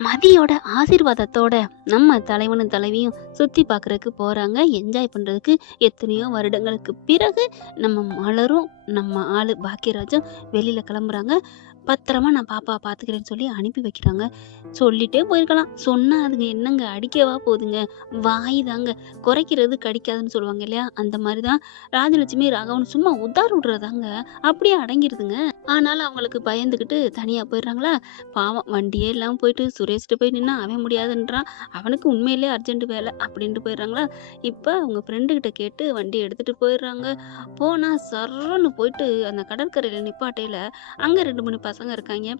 மதியோட ஆசீர்வாதத்தோட நம்ம தலைவனும் தலைவியும் சுத்தி பார்க்கறதுக்கு போறாங்க. என்ஜாய் பண்றதுக்கு. எத்தனையோ வருடங்களுக்கு பிறகு நம்ம மலரும், நம்ம ஆளு பாக்கியராஜும் வெளியில கிளம்புறாங்க. பத்திரமா நான் பாப்பாவ பார்த்துக்கிறேன்னு சொல்லி அனுப்பி வைக்கிறாங்க. சொல்லிட்டே போயிருக்கலாம். சொன்னா அதுங்க என்னங்க அடிக்கவா போதுங்க? வாய் தாங்க. குறைக்கிறது கடிக்காதுன்னு சொல்லுவாங்க இல்லையா? அந்த மாரி தான் ராஜலட்சுமி, ராகவன் சும்மா உதார் விடுறதாங்க. அப்படியே அடங்கிருதுங்க. ஆனாலும் அவங்களுக்கு பயந்துகிட்டு தனியா போயிடுறாங்களா? பாவம் வண்டியே இல்லாம போயிட்டு சுரேஷ்ட்ட போய் நின்னா அவன் முடியாதுன்றான். அவனுக்கு உண்மையிலேயே அர்ஜென்ட் வேலை அப்படின்ட்டு போயிடுறாங்களா? இப்ப அவங்க ஃப்ரெண்டு கிட்ட கேட்டு வண்டிய எடுத்துட்டு போயிடுறாங்க. போனா சர்ருன்னு போயிட்டு அந்த கடற்கரையில நிப்பாட்டையில அங்க 2, 3 பசங்க இருக்காய்ங்க.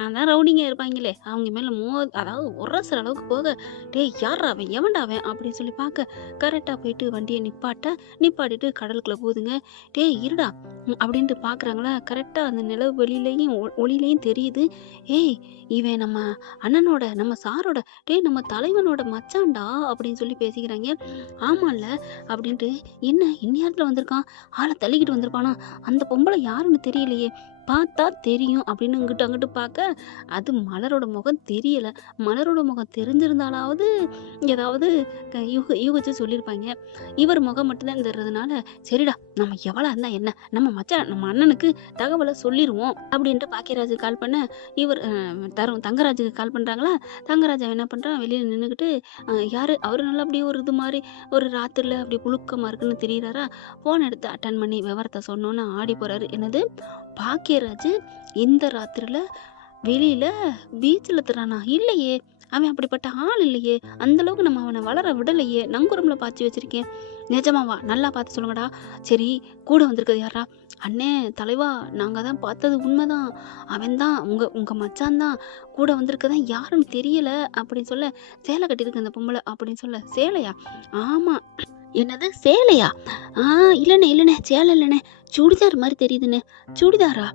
அதான் ரவுடிங்க இருப்பாய்ங்களே, அவங்க மேல அதாவது உரசுற அளவுக்கு போக, "டேய் யார்றா அவன்? எவன்டா அவன்?" அப்படின்னு சொல்லி பாக்க, கரெக்ட்டா போயிட்டு வண்டிய நிப்பாட்டிட்டு கடலுக்குள்ள போகுதுங்க. "டேய் இருடா" அப்படின்ட்டு பாக்குறாங்களா, கரெக்ட்டா அந்த நிலவு வெளியிலயும் ஒளியிலயும் தெரியுது. "ஏய் இவன் நம்ம அண்ணனோட, நம்ம சாரோட, டேய் நம்ம தலைவனோட மச்சான்டா" அப்படின்னு சொல்லி பேசிக்கிறாய்ங்க. "ஆமால்ல" அப்படின்ட்டு, "என்ன இந்நேரத்துல வந்திருக்கான்? ஆள தள்ளிக்கிட்டு வந்திருப்பானா? அந்த பொம்பளை யாருன்னு தெரியலையே! பார்த்தா தெரியும்" அப்படின்னு இங்கிட்டு அங்கிட்டு பார்க்க, அது மலரோட முகம் தெரியல. மலரோட முகம் தெரிஞ்சிருந்தாலாவது ஏதாவது யூகிச்சு சொல்லியிருப்பாய்ங்க. இவர் முகம் மட்டும் தான் தெரிறதுனால, "சரிடா நம்ம எவ்வளா இருந்தா என்ன? நம்ம மச்சான் நம்ம அண்ணனுக்கு தகவல சொல்லிருவோம்" அப்படின்ட்டு பாக்கியராஜுக்கு கால் பண்ண, இவர் தங்கராஜுக்கு கால் பண்றாங்களா, தங்கராஜ் அவன் என்ன பண்றான், வெளியில நின்னுகிட்டு யாரு அவரு நல்லா அப்படியே ஒரு இது மாரி ஒரு ராத்திரில அப்படி புழுக்கமா இருக்குன்னு தெரியறாரா, ஃபோன் எடுத்து அட்டெண்ட் பண்ணி விவரத்த சொன்னோனே ஆடி போறாரு. என்னது பாக்கியராஜு இந்த ராத்திரில வெளியில பீச்ல திர்றானா? இல்லையே! அவன் அப்படிப்பட்ட ஆள் இல்லையே! அந்த அளவுக்கு நம்ம அவன வளர விடலையே! நங்கூரம்ல பாய்ச்சி வச்சிருக்கேன். நிஜமாவா? நல்லா பார்த்து சொல்லுங்கடா. சரி கூட வந்திருக்கிறது யார்றா? அண்ணே தலைவா நாங்க தான் பார்த்தது உண்மதான். அவன் தான் உங்க உங்க மச்சான் தான். கூட வந்திருக்கதான் யாருன்னு தெரியல அப்படின்னு சொல்ல, சேலை கட்டியிருக்கு அந்த பொம்பள அப்படின்னு சொல்ல, சேலையா? ஆமா. என்னது சேலையா? ஆ இல்லண்ணே சேலை இல்லண்ணே. சுடிதார் மாரி தெரியுதுண்ணே. சுடிதாரா?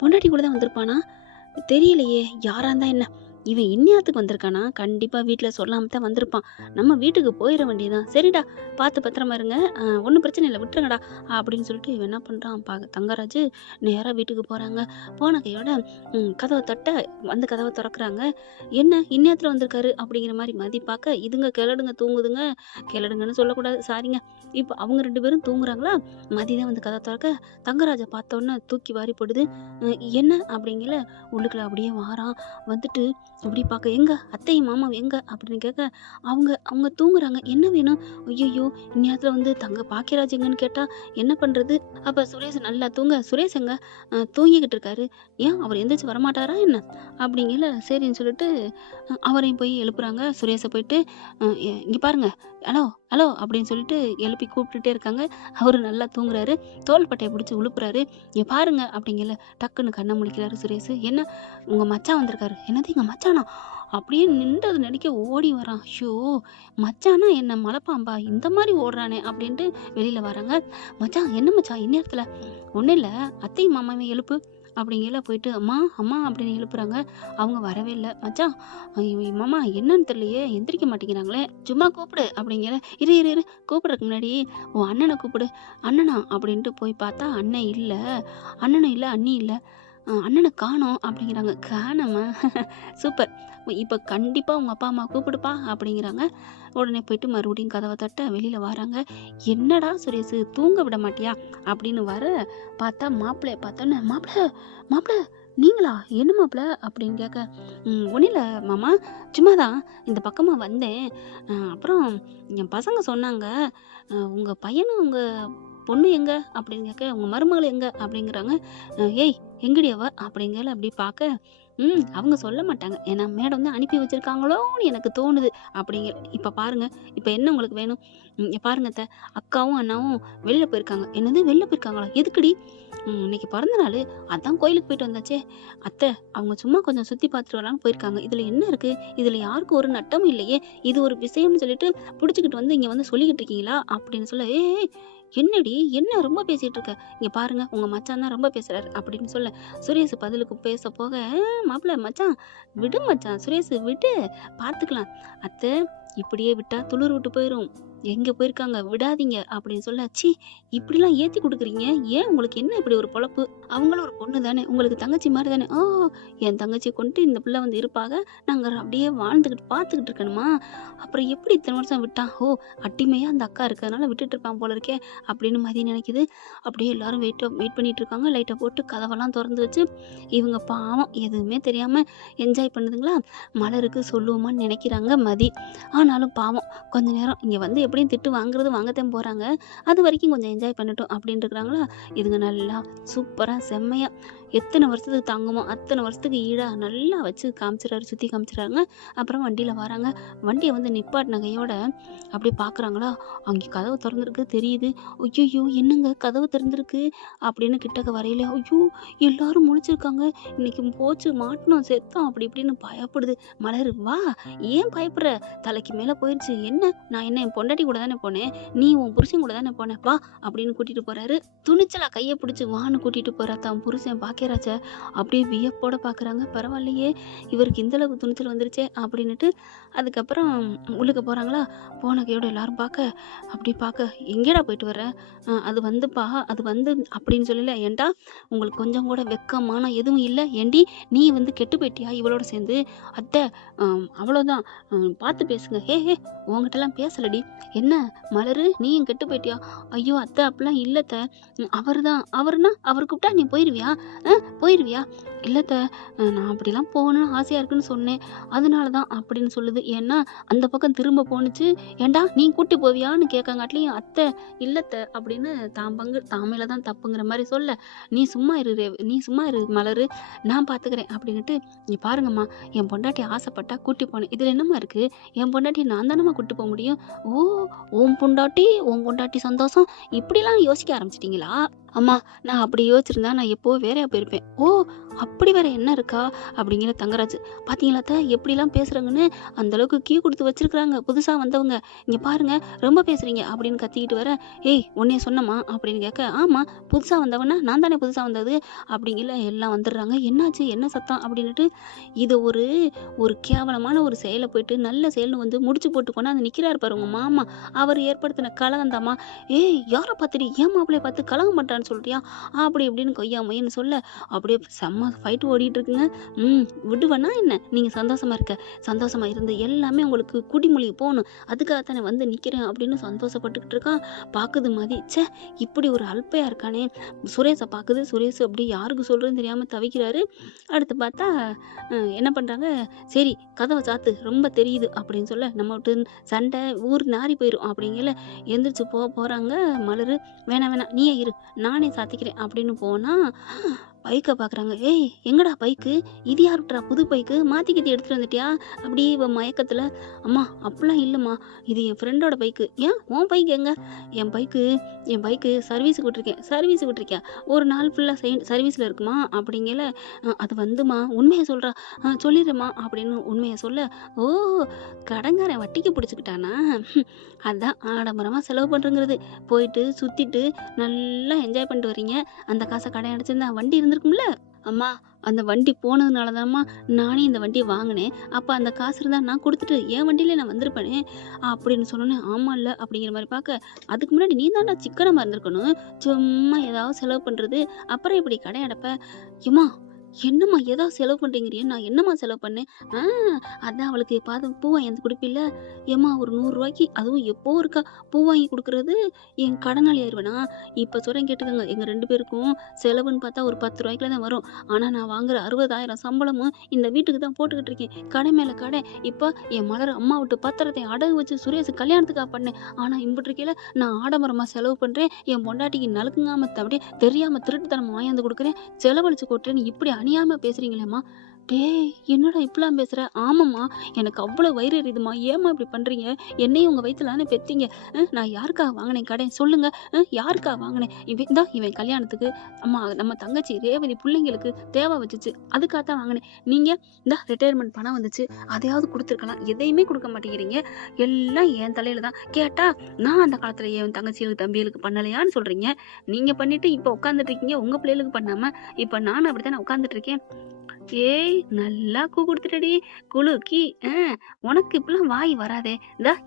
பொண்டாட்டி கூட தான் வந்திருப்பானா? தெரியலையே! யாரா இருந்தா என்ன? இவன் இந்நேரத்துக்கு வந்திருக்கானா? கண்டிப்பா வீட்ல சொல்லாம தான் வந்திருப்பான். நம்ம வீட்டுக்கு போயிற வேண்டியதுதான். சரிடா, பார்த்து பத்திரமா இருங்க. ஒண்ணும் பிரச்சனை இல்ல விட்டுருங்கடா. அப்படின்னு சொல்லிட்டு இவன் என்ன பண்றான், தங்கராஜு நேரா வீட்டுக்கு போறாங்க. போன கையோட கதவ தட்ட, வந்து கதவ தொறக்குறாங்க. என்ன இந்நேரத்துல வந்திருக்காரு? அப்படிங்கிற மாரி மதி பார்க்க, இதுங்க கிழடுங்க தூங்குதுங்க. கிழடுங்கன்னு சொல்லக்கூடாது. சாரிங்க. இப்ப அவங்க 2 பேரும் தூங்குறாங்களா? மதி தான் வந்து கதவ தொறக்க, தங்கராஜ பார்த்தோன்னே தூக்கி வாரி போடுது. என்ன அப்படிங்கல உள்ளுக்குள்ள அப்படியே வாரான். வந்துட்டு இப்படி பார்க்க, "எங்க அத்தையும் மாமாவும் எங்க?" அப்படின்னு கேட்க, அவங்க அவங்க தூங்குறாங்க. "என்ன வேணும்?" "ஐயய்யோ! இந்நேரத்துல வந்து பாக்கியராஜ் எங்கன்னு கேட்டா என்ன பண்றது?" அப்ப சுரேஷ் நல்லா தூங்க, "சுரேஷ் எங்க?" தூங்கிக்கிட்டு இருக்காரு." "ஏன் அவர் எந்திரிச்சு வரமாட்டாரா என்ன?" அப்படிங்கல சரின்னு சொல்லிட்டு அவரையும் போய் எழுப்புறாங்க. சுரேஷ போயிட்டு, இங்க பாருங்க, ஹலோ ஹலோ" அப்படின்னு சொல்லிட்டு எழுப்பி கூப்பிட்டுட்டே இருக்காங்க. அவரு நல்லா தூங்குறாரு. தோள்பட்டைய பிடிச்சு உழுப்புறாரு. "இங்க பாருங்க" அப்படிங்கல டக்குன்னு கண்ண முழிக்கிறாரு சுரேஷ். "என்ன? உங்க மச்சான் வந்திருக்காரு." "என்னது எங்க மச்சானா?" அப்படியே நின்றது நடிக்க ஓடி வரான். "ஷோ! மச்சானா என்ன மலைப்பாம்பா? இந்த மாரி ஓடுறானே!" அப்படின்ட்டு வெளியில வராங்க. "மச்சான் என்ன மச்சான் இந்நேரத்துல?" "ஒண்ணும் இல்ல, அத்தையும் மாமாவையும் எழுப்பு." அப்படிங்கல போயிட்டு, "அம்மா அம்மா" அப்படின்னு எழுப்புறாங்க. அவங்க வரவே இல்ல. "மச்சான் மாமா என்னன்னு தெரியலையே, எந்திரிக்க மாட்டேங்கிறாங்களே." "சும்மா கூப்பிடு" அப்படிங்கிற. "இரு இரு இரு கூப்பிடுறதுக்கு முன்னாடி உன் அண்ணன கூப்பிடு." "அண்ணனா?" அப்படின்ட்டு போய் பார்த்தா அண்ணன் இல்ல. அண்ணனும் இல்ல, அண்ணியும் இல்ல. "அண்ணன காணோம்" அப்படிங்கிறாங்க. "காணோமா? சூப்பர். இப்ப கண்டிப்பா உங்க அப்பா, அம்மா கூப்பிடுப்பா" அப்படிங்கிறாங்க. உடனே போயிட்டு மறுபடியும் கதவ தட்ட வெளியில வராங்க. "என்னடா சுரேஷு தூங்க விட மாட்டியா?" அப்படின்னு பார்த்தா மாப்பிள்ளைய பார்த்தோன்னே, "மாப்பிள மாப்பிள நீங்களா? என்ன மாப்பிள?" அப்படின்னு கேட்க, ஒண்ணும் இல்ல மாமா, சும்மா தான் இந்த பக்கமா வந்தேன். அப்புறம் என் பசங்க சொன்னாங்க, உங்க பையனும் உங்க பொண்ணு எங்க?" அப்படின்னு கேட்க, "உங்க மருமகள் எங்க?" அப்படிங்கிறாங்க. "ஏய் எங்கடி அவ?" அப்படிங்கையில அப்படி பார்க்க, அவங்க சொல்ல மாட்டாங்க. ஏன்னா மேடம் தான் அனுப்பி வச்சிருக்காங்களோன்னு எனக்கு தோணுது அப்படிங்க. "இப்ப பாருங்க, இப்ப என்ன உங்களுக்கு வேணும்?" இங்க பாருங்க அத்த, அக்காவும், அண்ணாவும் வெளில போயிருக்காங்க." "என்னது வெளில போயிருக்காங்களா? எதுக்குடி?" இன்னைக்கு பிறந்த நாளு. அதான் கோயிலுக்கு போயிட்டு வந்தாச்சே." "அத்த, அவங்க சும்மா கொஞ்சம் சுத்தி பார்த்துட்டு வரலான்னு போயிருக்காங்க. இதுல என்ன இருக்கு? இதுல யாருக்கும் ஒரு நட்டமும் இல்லையே. இது ஒரு விஷயம்னு சொல்லிட்டு புடிச்சுக்கிட்டு வந்து இங்க வந்து சொல்லிக்கிட்டு இருக்கீங்களா?" அப்படின்னு சொல்ல, "ஏய் ஏய் என்னடி? என்ன ரொம்ப பேசிட்டு இருக்க? இங்க பாருங்க உங்க மச்சான் தான் ரொம்ப பேசுறாரு" அப்படின்னு சொல்ல, சுரேஷ் பதிலுக்கு பேச போக, மாப்பிள மச்சான் விடு மச்சான், சுரேஷ் விடு பார்த்துக்கலாம்." "அத்த இப்படியே விட்டா துளிர் விட்டு போயிரும். எங்க போயிருக்காங்க விடாதீங்க அப்படின்னு சொல்ல, ச்சீ இப்படிலாம் ஏத்தி குடுக்குறீங்க. ஏன் உங்களுக்கு என்ன இப்படி ஒரு பொழப்பு? அவங்களும் ஒரு பொண்ணு தானே, உங்களுக்கு தங்கச்சி மாரி தானே. ஓ! என் தங்கச்சிய கொன்ட்டு இந்த பிள்ளை வந்து இருப்பாக. நாங்க அப்படியே வாழ்ந்துகிட்டு பார்த்துக்கிட்டு இருக்கணுமா? அப்புறம் எப்படி இத்தன வருஷம் விட்டான்? ஓ! அடிமையா அந்த அக்கா இருக்கிறதுனால விட்டுட்டு இருப்பான் போல இருக்கே அப்படின்னு மதி நினைக்குது. அப்படியே எல்லாரும் வெயிட் பண்ணிட்டு இருக்காங்க. லைட்ட போட்டு கதவெல்லாம் தொறந்து வச்சு, இவங்க பாவம் எதுவுமே தெரியாம என்ஜாய் பண்ணுதுங்களா? மலருக்கு சொல்லுவோமான்னு நினைக்கிறாங்க மதி. ஆனாலும் பாவம் கொஞ்ச நேரம் இங்க வந்து எப்படியும் திட்டு வாங்குறது வாங்கத்தான் போறாங்க. அது வரைக்கும் கொஞ்சம் என்ஜாய் பண்ணட்டும் அப்படின்னு இருக்கிறாங்களா? இதுங்க நல்லா சூப்பரா செம்மையா எத்தன வருஷத்துக்கு தாங்குமோ அத்தன வருஷத்துக்கு ஈடா நல்லா வச்சு காமிச்சுறாரு, சுத்தி காமிச்சுறாங்க. அப்புறம் வண்டியில வராங்க. வண்டிய வந்து நிப்பாட்டின கையோட அப்படியே பார்க்குறாங்களா, அங்கே கதவு தொறந்திருக்கு தெரியுது. ஐய்யய்யோ! என்னங்க கதவு திறந்திருக்கு அப்படின்னு கிட்டக்க வரையில, ஐயோ! எல்லாரும் முழிச்சிருக்காங்க. இன்னைக்கு போச்சு மாட்டுனோம், செத்தோம் அப்படி இப்படின்னு பயப்படுது. மலரு வா! ஏன் பயப்படுற? தலைக்கு மேல போயிருச்சு. என்ன? நான் என்ன என் பொண்டாட்டி கூட தானே போனேன். நீ உன் புருஷன் கூட தானே போன. வா! அப்படின்னு கூட்டிட்டு போறாரு. துணிச்சலா கைய பிடிச்சு வான்னு கூட்டிட்டு போறா தான் புருஷன் பாக்கியராஜ. அப்படியே வியப்போட பார்க்குறாங்க. பரவாயில்லையே! இவருக்கு இந்த அளவுக்கு துணிச்சல் வந்துருச்சே! அப்படின்னுட்டு அதுக்கப்புறம் உள்ளுக்க போறாங்களா? போன கையோட எல்லாரும் அப்படி எங்கேடா போயிட்டு வர? அது வந்துப்பா, அது வந்து அப்படின்னு சொல்லல. ஏன்டா உங்களுக்கு கொஞ்சம் கூட வெட்கம், மானம் எதுவும் இல்ல? ஏன்டி நீ வந்து கெட்டு போயிட்டியா இவளோட சேர்ந்து? அத்தை அவ்வளோதான். பார்த்து பேசுங்க. ஹே! உன்கிட்டலாம் பேசலடி. என்ன மலரு நீயும் கெட்டு போயிட்டியா? ஐயோ! அத்தை அப்படிலாம் இல்ல அத்த. அவர்தான். அவர்னா அவர் கூப்பிட்டா நீ போயிருவியா? போயிருவியா? இல்ல அத்த, நான் அப்படிலாம் போகணும்னு ஆசையா இருக்குன்னு சொன்னேன். அதனால தான் அப்படின்னு சொல்லுது. ஏன்னா அந்த பக்கம் திரும்ப போணுச்சு. ஏன்டா நீ கூட்டி போவியான்னு கேட்கங்காட்டியும் அத்தை இல்ல அத்த அப்படின்னு தான் மேல தான் தப்புங்கிற மாரி சொல்ல, நீ சும்மா இரு மலரு, நான் பார்த்துக்கிறேன் அப்படின்னுட்டு, இங்க பாருங்கம்மா என் பொண்டாட்டி ஆசைப்பட்டா கூட்டி போனேன். இதுல என்னம்மா இருக்கு? என் பொண்டாட்டிய நான் தானம்மா கூட்டு போ முடியும். ஓ! உன் பொண்டாட்டி சந்தோஷம் இப்படிலாம் யோசிக்க ஆரம்பிச்சிட்டீங்களா? அம்மா நான் அப்படி யோசிச்சிருந்தா நான் எப்பவோ வேறையா போயிருப்பேன். ஓ! அப்படி வேற என்ன இருக்கா? அப்படிங்கிற தங்கராஜ். பாத்தீங்களா அத்த எப்படிலாம் பேசுறாங்கன்னு, அந்த அளவுக்கு கீ குடுத்து வச்சிருக்காங்க புதுசா வந்தவங்க. இங்க பாருங்க ரொம்ப பேசுறீங்க அப்படின்னு கத்திக்கிட்டு வர, ஏய் உன்னைய சொன்னம்மா அப்படின்னு கேட்க, ஆமா புதுசா வந்தவன்னா நான் தானே புதுசா வந்தது அப்படிங்கல எல்லாம் வந்துடுறாங்க. என்னாச்சு என்ன சத்தம் அப்படின்னுட்டு, இது ஒரு ஒரு கேவலமான ஒரு செயல போயிட்டு நல்ல செயல்னு வந்து முடிச்சு போட்டு கொண்டாந்து நிக்கிறாரு பாரு உங்க மாமா. அவர் ஏற்படுத்தின கலகம் தாம்மா. ஏய் யார பார்த்துடி என் மாப்பிள்ளைய பார்த்து கலகம் பண்றான்னு சொல்றியா? அப்படி இப்படின்னு கொய்யா மொய்ன்னு சொல்ல, அப்படியே செம்ம ஃபைட் ஓடிட்டு இருக்குங்க. விடுவேனா என்ன? நீங்க சந்தோஷமா இருக்க. சந்தோஷமா இருந்து எல்லாமே உங்களுக்கு குடிமொழிய போணும். அதுக்காக தானே வந்து நிக்கிறேன் அப்படின்னு சந்தோஷப்பட்டுக்கிட்டு இருக்கான். பாக்குது மதி. ச்சே இப்படி ஒரு அல்பையா இருக்கானே. சுரேஷ பாக்குது. சுரேஷ் அப்படி யாருக்கு சொல்றதுன்னு தெரியாம தவிக்கிறாரு. அடுத்து பார்த்தா என்ன பண்றாங்க, சரி கதவ சாத்து ரொம்ப தெரியுது அப்படின்னு சொல்ல, நம்ம விட்டு சண்டை ஊர் நாறி போயிரும் அப்படிங்கல எந்திரிச்சு போறாங்க மலரு. வேணாம் நீயே இரு நானே சாத்திக்கிறேன் அப்படின்னு போனா, பைக்க பார்க்குறாங்க. ஏய் எங்கடா பைக்கு? இது யார் விட்றா புது பைக்கு? மாத்தி கீத்தி எடுத்துட்டு வந்துட்டியா? அப்படியே இவ மயக்கத்துல, அம்மா அப்படிலாம் இல்லம்மா. இது என் ஃப்ரெண்டோட பைக்கு. ஏன் உன் பைக் எங்க? என் பைக்கு சர்வீஸுக்கு விட்டுருக்கேன். சர்வீஸுக்கு விட்டுருக்கியா? ஒரு நாள் ஃபுல்லா சர்வீஸ்ல இருக்குமா? அப்படிங்கல, அது வந்துமா உண்மைய சொல்றா. சொல்லிடுறேம்மா அப்படின்னு உண்மைய சொல்ல, ஓ! கடன்காரன் வட்டிக்கு பிடிச்சுக்கிட்டானா? அதான் ஆடம்பரமா செலவு பண்றேங்கிறது. போயிட்டு சுத்திட்டு நல்லா என்ஜாய் பண்ணிட்டு வர்றீங்க. அந்த காச கடன் அடைச்சிருந்தா வண்டி இருந்திருக்கும்ல. அம்மா அந்த வண்டி போனதுனால தான்ம்மா நானே இந்த வண்டிய வாங்குனேன். அப்ப அந்த காசு இருந்தா நான் குடுத்துட்டு என் வண்டியிலே நான் வந்திருப்பேனே அப்படின்னு சொன்னோனே, ஆமால்ல அப்படிங்கிற மாரி பாக்க, அதுக்கு முன்னாடி நீ தான்டா சிக்கனமா இருந்திருக்கணும். சும்மா ஏதாவது செலவு பண்றது. அப்புறம் இப்படி கடை அடைப்ப. எம்மா என்னம்மா ஏதாவது செலவு பண்றீங்கிறியே, நான் என்னம்மா செலவு பண்ணேன்? ஆ அதான் அவளுக்கு பூ வாங்கி வந்து குடுப்பீல்ல. ஏம்மா ஒரு ரூ. 100 அதுவும் எப்போ ஒருக்கா பூ வாங்கி குடுக்குறது என் கடனாளி ஆயிருவேனா? இப்ப சொல்றேன் கேட்டுக்கோங்க. எங்க 2 பேருக்கும் செலவுன்னு பார்த்தா ஒரு ரூ. 10 தான் வரும். ஆனா நான் வாங்குற 60,000 சம்பளமும் இந்த வீட்டுக்கு தான் போட்டுக்கிட்டு இருக்கேன். கடை மேல கடை. இப்ப என் மலர் அம்மா விட்டு பத்திரத்தை அடகு வச்சு சுரேஷ் கல்யாணத்துக்கா பண்ணேன். ஆனா இம்புட்டு இருக்கையில நான் ஆடம்பரமா செலவு பண்றேன். என் பொண்டாட்டிக்கு நலுக்குங்காம அப்படியே தெரியாம திருட்டுத்தனமா வாங்கியாந்து குடுக்குறேன். செலவழிச்சு கொட்டுறேன்னு இப்படி அநியாயமா பேசுறீங்களேம்மா. டேய் என்னடா இப்படிலாம் பேசுற? ஆமாம்மா எனக்கு அவ்வளவு வயிறு எரியுதும்மா. ஏம்மா இப்படி பண்றீங்க? என்னையும் உங்க வயித்துல தானே பெத்தீங்க. நான் யாருக்காக வாங்கினேன் கடன் சொல்லுங்க. யாருக்காக வாங்கினேன்? இவன் கல்யாணத்துக்கு, அம்மா நம்ம தங்கச்சி ரேவதி பிள்ளைங்களுக்கு தேவை வச்சுச்சு. அதுக்காக தான் வாங்கினேன். நீங்க இந்தா ரிட்டையர்மெண்ட் பணம் வந்துச்சு. அதையாவது குடுத்துருக்கலாம். எதையுமே குடுக்க மாட்டேங்கிறீங்க. எல்லாம் என் தலையில தான். கேட்டா நான் அந்த காலத்துல என் தங்கச்சிகளுக்கு தம்பிகளுக்கு பண்ணலையான்னு சொல்றீங்க. நீங்க பண்ணிட்டு இப்ப உட்கார்ந்துட்டு இருக்கீங்க. உங்க பிள்ளைகளுக்கு பண்ணாம இப்ப நானும் அப்படித்தானே உட்கார்ந்துட்டு இருக்கேன். ஏய் நல்லா குடுத்துட்டடி குலுக்கி. உனக்கு இப்பெல்லாம் வாய் வராதே.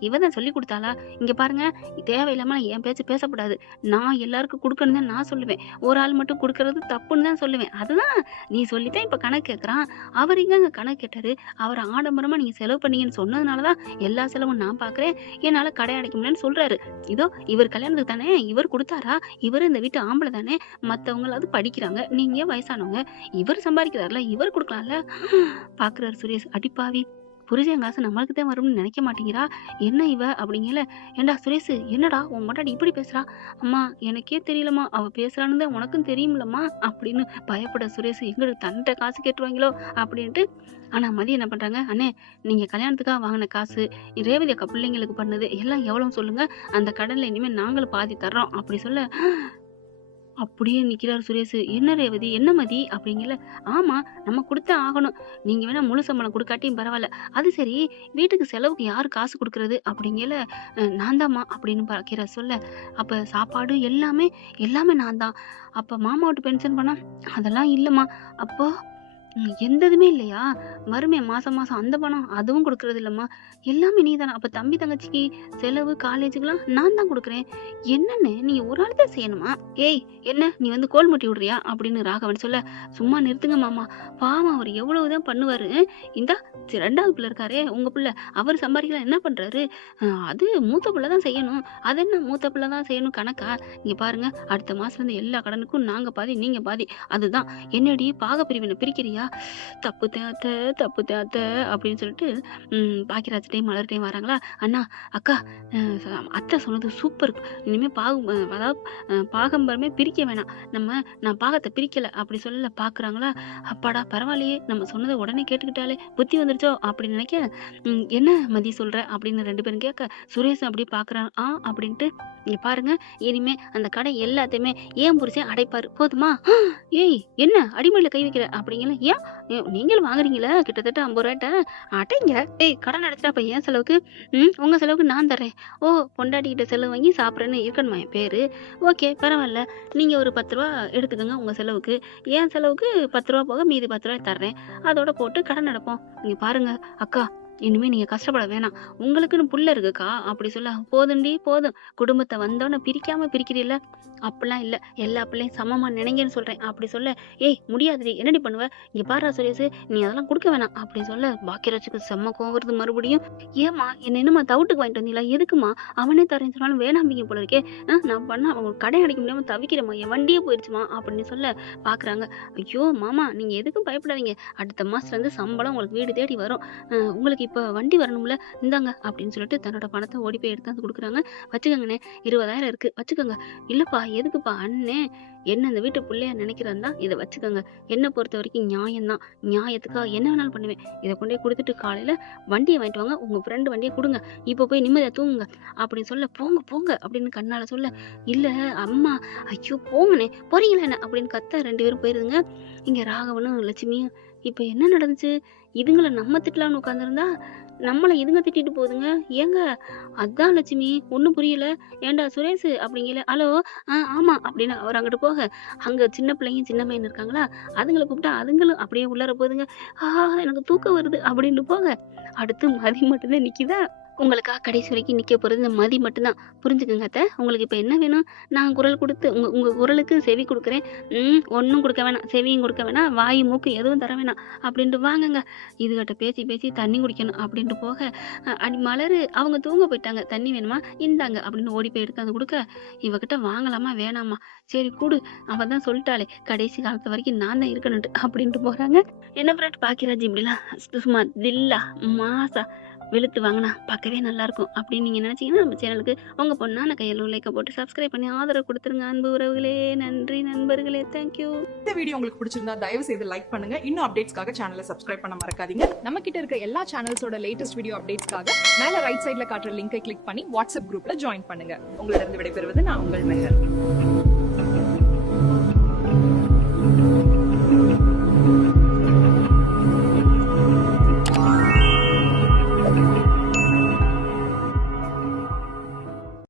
இவ தான் சொல்லி கொடுத்தாளா? இங்க பாருங்க, தேவையில்லாம என் பேச்சு பேசக்கூடாது. நான் எல்லாருக்கும் கொடுக்கணும் தான் நான் சொல்லுவேன். ஒரு ஆள் மட்டும் கொடுக்கறது தப்புன்னு தான் சொல்லுவேன். அதுதான் நீ சொல்லித்தான் இப்ப கணக்கு கேட்கறான். அவர் எங்கங்க கணக்கு கேட்டாரு? அவர் ஆடம்பரமா நீங்க செலவு பண்ணீங்கன்னு சொன்னதுனாலதான் எல்லா செலவும் நான் பாக்குறேன், என்னால கடை அடைக்க முடியலன்னு சொல்றாரு. இதோ இவர் கல்யாணத்துக்கு தானே இவர் கொடுத்தாரா? இவர் இந்த வீட்டு ஆம்பளை தானே, மத்தவங்களாவது படிக்கிறாங்க, நீங்க வயசானவங்க. இவர் சம்பாதிக்கிறாருல, இவர் கொடுக்கலாம்ல. பாக்குறாரு சுரேஷ். அடிப்பாவி, புருஷன் காசு நம்மளுக்கு தான் வரும்னு நினைக்க மாட்டேங்கிறா, என்ன இவ அப்படிங்கல. ஏண்டா சுரேஷ், என்னடா உன் பொண்டாட்டி இப்படி பேசுறா? அம்மா எனக்கே தெரியலம்மா, அவ பேசுறான்னு தான் உனக்கும் தெரியும்லம்மா அப்படின்னு பயப்பட சுரேஷ், எங்களுக்கு தன்ட்ட காசு கேட்டுருவாங்களோ அப்படின்ட்டு. ஆனா மதி என்ன பண்றாங்க, அண்ணே நீங்க கல்யாணத்துக்காக வாங்கின காசு, ரேவதி அக்கா பிள்ளைங்களுக்கு பண்ணது எல்லாம் எவ்வளவு சொல்லுங்க, அந்த கடன்ல இனிமேல் நாங்களும் பாதி தர்றோம் அப்படி சொல்ல அப்படியே நிக்கிறாரு சுரேஷ். என்ன ரேவதி, என்ன மதி அப்படிங்கல. ஆமா, நம்ம கொடுத்தே ஆகணும். நீங்க வேணா முழு சம்பளம் கொடுக்காட்டியும் பரவாயில்ல. அது சரி, வீட்டுக்கு செலவுக்கு யாரு காசு கொடுக்கறது அப்படிங்கல. நான் தாம்மா அப்படின்னு பாக்கிற சொல்ல. அப்ப சாப்பாடு எல்லாமே எல்லாமே நான் தான். அப்ப மாமா விட்டு பென்ஷன் பண்ணா அதெல்லாம் இல்லம்மா. அப்போ எந்ததுமே இல்லையா? வருமே மாசம் மாசம் அந்த பணம், அதுவும் கொடுக்கறது இல்லம்மா. எல்லாமே நீ தானே. அப்ப தம்பி தங்கச்சிக்கு செலவு காலேஜுக்கெல்லாம் நான் தான் கொடுக்குறேன். என்னன்னு நீ ஒரு ஆள் தான் செய்யணுமா? ஏய் என்ன நீ வந்து கோல் முட்டி விடுறியா அப்படின்னு ராகவன் சொல்ல. சும்மா நிறுத்துங்க மாமா, பாவம் அவர் எவ்வளவுதான் பண்ணுவாரு. இந்தா ரெண்டாவது பிள்ளை இருக்காரே உங்க பிள்ளை, அவர் சம்பாதிக்கலாம் என்ன பண்றாரு? அது மூத்த பிள்ளை தான் செய்யணும். அது என்ன மூத்த பிள்ளை தான் செய்யணும் கணக்கா? இங்க பாருங்க, அடுத்த மாசத்துல இருந்து எல்லா கடனுக்கும் நாங்க பாதி நீங்க பாதி. அதுதான். என்னடி பாக பிரிவினை பிரிக்கிறியா? தப்பு தேத்த தப்பு தேத்த அப்படின்னு சொல்லிட்டு பாக்கியராஜ்டையும் மலர்கிட்டையும் வராங்களா. அண்ணா அக்கா, அத்தை சொன்னது சூப்பர். இனிமே அதாவது பாகம்பரமே பிரிக்க வேணாம். நான் பாகத்தை பிரிக்கல அப்படி சொல்லல. பாக்குறாங்களா, அப்பாடா பரவாயில்லையே, நம்ம சொன்னதை உடனே கேட்டுக்கிட்டாலே புத்தி வந்துருச்சோ அப்படின்னு நினைக்க. என்ன மதி சொல்ற அப்படின்னு ரெண்டு பேரும் கேட்க, சுரேஷ் அப்படி பாக்குறான். அப்படின்ட்டு இங்க பாருங்க, இனிமே அந்த கடை எல்லாத்தையுமே ஏன் புரிச்சேன் அடைப்பாரு, போதுமா? ஏய் என்ன அடிமையில கை வைக்கிற அப்படிங்கல. ஏன் நீங்களும் வாங்குறீங்களா கிட்டத்தட்ட 50 ரூபாய்ட்ட அட்டைங்க. ஏய் கடன் அடைச்சிட்டா அப்ப ஏன் செலவுக்கு? உங்க செலவுக்கு நான் தர்றேன். ஓ பொண்டாட்டி கிட்ட செலவு வாங்கி சாப்பிட்றேன்னு இருக்கணுமா என் பேரு? ஓகே பரவாயில்ல, நீங்க ஒரு 10 ரூபா எடுத்துக்கோங்க உங்க செலவுக்கு, என் செலவுக்கு 10 ரூபா போக மீதி 10 ரூபாய் தர்றேன், அதோட போட்டு கடன் அடைப்போம். நீங்க பாருங்க அக்கா, இனிமே நீங்க கஷ்டப்பட வேணாம், உங்களுக்குன்னு புள்ள இருக்குக்கா அப்படி சொல்ல. போதுண்டி போதும், குடும்பத்தை வந்தோன்னு பிரிக்காம பிரிக்கிறீல்ல, அப்படிலாம் இல்ல, எல்லா பிள்ளையும் சமமா நினைங்கன்னு சொல்றேன் அப்படி சொல்ல. ஏய் முடியாதுடி, என்னடி பண்ணுவ? இங்க பாரு சுரேஷ், நீ அதெல்லாம் கொடுக்க வேணாம் அப்படி சொல்ல. பாக்கியராஜுக்கு செம்ம கோவம் வருது மறுபடியும். ஏமா என்னமா தவிட்டுக்கு வாங்கிட்டு வந்தீங்களா? எதுக்குமா? அவனே தரேன்னு சொன்னாலும் வேணாம்பிங்க போல இருக்கே. நான் பண்ண அவங்க கடை அடைக்க முடியாம தவிக்கிறேம்மா, என் வண்டியே போயிடுச்சுமா அப்படின்னு சொல்ல. பாக்குறாங்க, ஐயோ மாமா நீங்க எதுக்கும் பயப்படாதீங்க, அடுத்த மாசத்துல இருந்து சம்பளம் உங்களுக்கு வீடு தேடி வரும். உங்களுக்கு இப்ப வண்டி வரணும்ல, இந்தாங்க அப்படின்னு சொல்லிட்டு தன்னோட பணத்தை ஓடி போய் எடுத்து வந்து கொடுக்குறாங்க. வச்சுக்கோங்கண்ணே, 20,000 இருக்கு வச்சுக்கோங்க. இல்லப்பா எதுக்குப்பா? அண்ணே என்ன இந்த வீட்டு பிள்ளையா நினைக்கிறதா, இதை வச்சுக்கோங்க. என்னை பொறுத்த வரைக்கும் நியாயம்தான், நியாயத்துக்காக என்ன வேணாலும் பண்ணுவேன். இதை கொண்டு போய் கொடுத்துட்டு காலையில வண்டியை வாங்கிட்டு வாங்க, உங்க ஃப்ரெண்டு வண்டியை கொடுங்க, இப்போ போய் நிம்மதியா தூங்குங்க அப்படின்னு சொல்ல. போங்க போங்க அப்படின்னு கண்ணால சொல்ல. இல்ல அம்மா, ஐயோ போங்கண்ணே, போறீங்களா என்ன அப்படின்னு கத்த. 2 பேரும் போயிருதுங்க. இங்க ராகவனும் லட்சுமியும் இப்ப என்ன நடந்துச்சு? இதுங்களை நம்ம திட்டலாம்னு உட்காந்துருந்தா நம்மளை இதுங்க திட்டிட்டு போகுதுங்க. ஏங்க அதான் லட்சுமி ஒன்றும் புரியல. ஏண்டா சுரேஷ் அப்படிங்கல. ஹலோ ஆமா அப்படின்னு அவர் அங்கிட்டு போக, அங்க சின்ன பிள்ளைங்க சின்ன பையன் இருக்காங்களா, அதுங்களை கூப்பிட்டா அதுங்களும் அப்படியே உள்ளார போகுதுங்க. எனக்கு தூக்கம் வருது அப்படின்னு போக, அடுத்து மதி மட்டும்தான் நிக்குதா. உங்களுக்காக கடைசி வரைக்கும் நிக்க போறது இந்த மதி மட்டும்தான். புரிஞ்சுக்குங்க அத்தை, உங்களுக்கு இப்ப என்ன வேணும்? நான் குரல் கொடுத்து உங்க குரலுக்கு செவி கொடுக்குறேன். ஒன்னும் கொடுக்க வேணாம், செவியும் கொடுக்க வேணாம், வாய் மூக்கு எதுவும் தர வேணாம் அப்படின்ட்டு வாங்குங்க. இதுகிட்ட பேசி பேசி தண்ணி குடிக்கணும் அப்படின்ட்டு போக, அடி மலரு அவங்க தூங்க போயிட்டாங்க, தண்ணி வேணுமா இந்தாங்க அப்படின்னு ஓடி போய் எடுத்து வந்து கொடுக்க, இவகிட்ட வாங்கலாமா வேணாமா? சரி கூடு, அவ தான் சொல்லிட்டாளே கடைசி காலத்து வரைக்கும் நான் தான் இருக்கணும்ட்டு அப்படின்ட்டு போறாங்க. என்ன ஃப்ரெண்ட் பாக்கியராஜ் இப்படிலாம் சும்மா தில்லா மாசா வெளுத்து வாங்கினா பார்க்கவே நல்லா இருக்கும் அப்படின்னு நீங்க நினைச்சீங்கன்னா, நம்ம சேனலுக்கு உங்க பொண்ணான கையில் லைக்க போட்டு சப்ஸ்கிரைப் பண்ணி ஆதரவு கொடுத்துருங்க. அன்பு உறவுகளே, நன்றி நண்பர்களே, தேங்க்யூ. இந்த வீடியோ உங்களுக்கு பிடிச்சிருந்தா தயவு செய்து லைக் பண்ணுங்க. இன்னும் அப்டேட்ஸ்க்காக சேனலை சப்ஸ்கிரைப் பண்ண மறக்காதீங்க. நம்ம கிட்ட இருக்க எல்லா சேனல்ஸோட லேட்டஸ்ட் வீடியோ அப்டேட்ஸ்க்காக மேல ரைட் சைட்ல காட்டுற லிங்கை கிளிக் பண்ணி வாட்ஸ்அப் குரூப்ல ஜாயின் பண்ணுங்க. உங்களிடம் விடைபெறுவது நான் உங்கள் மெஹர்.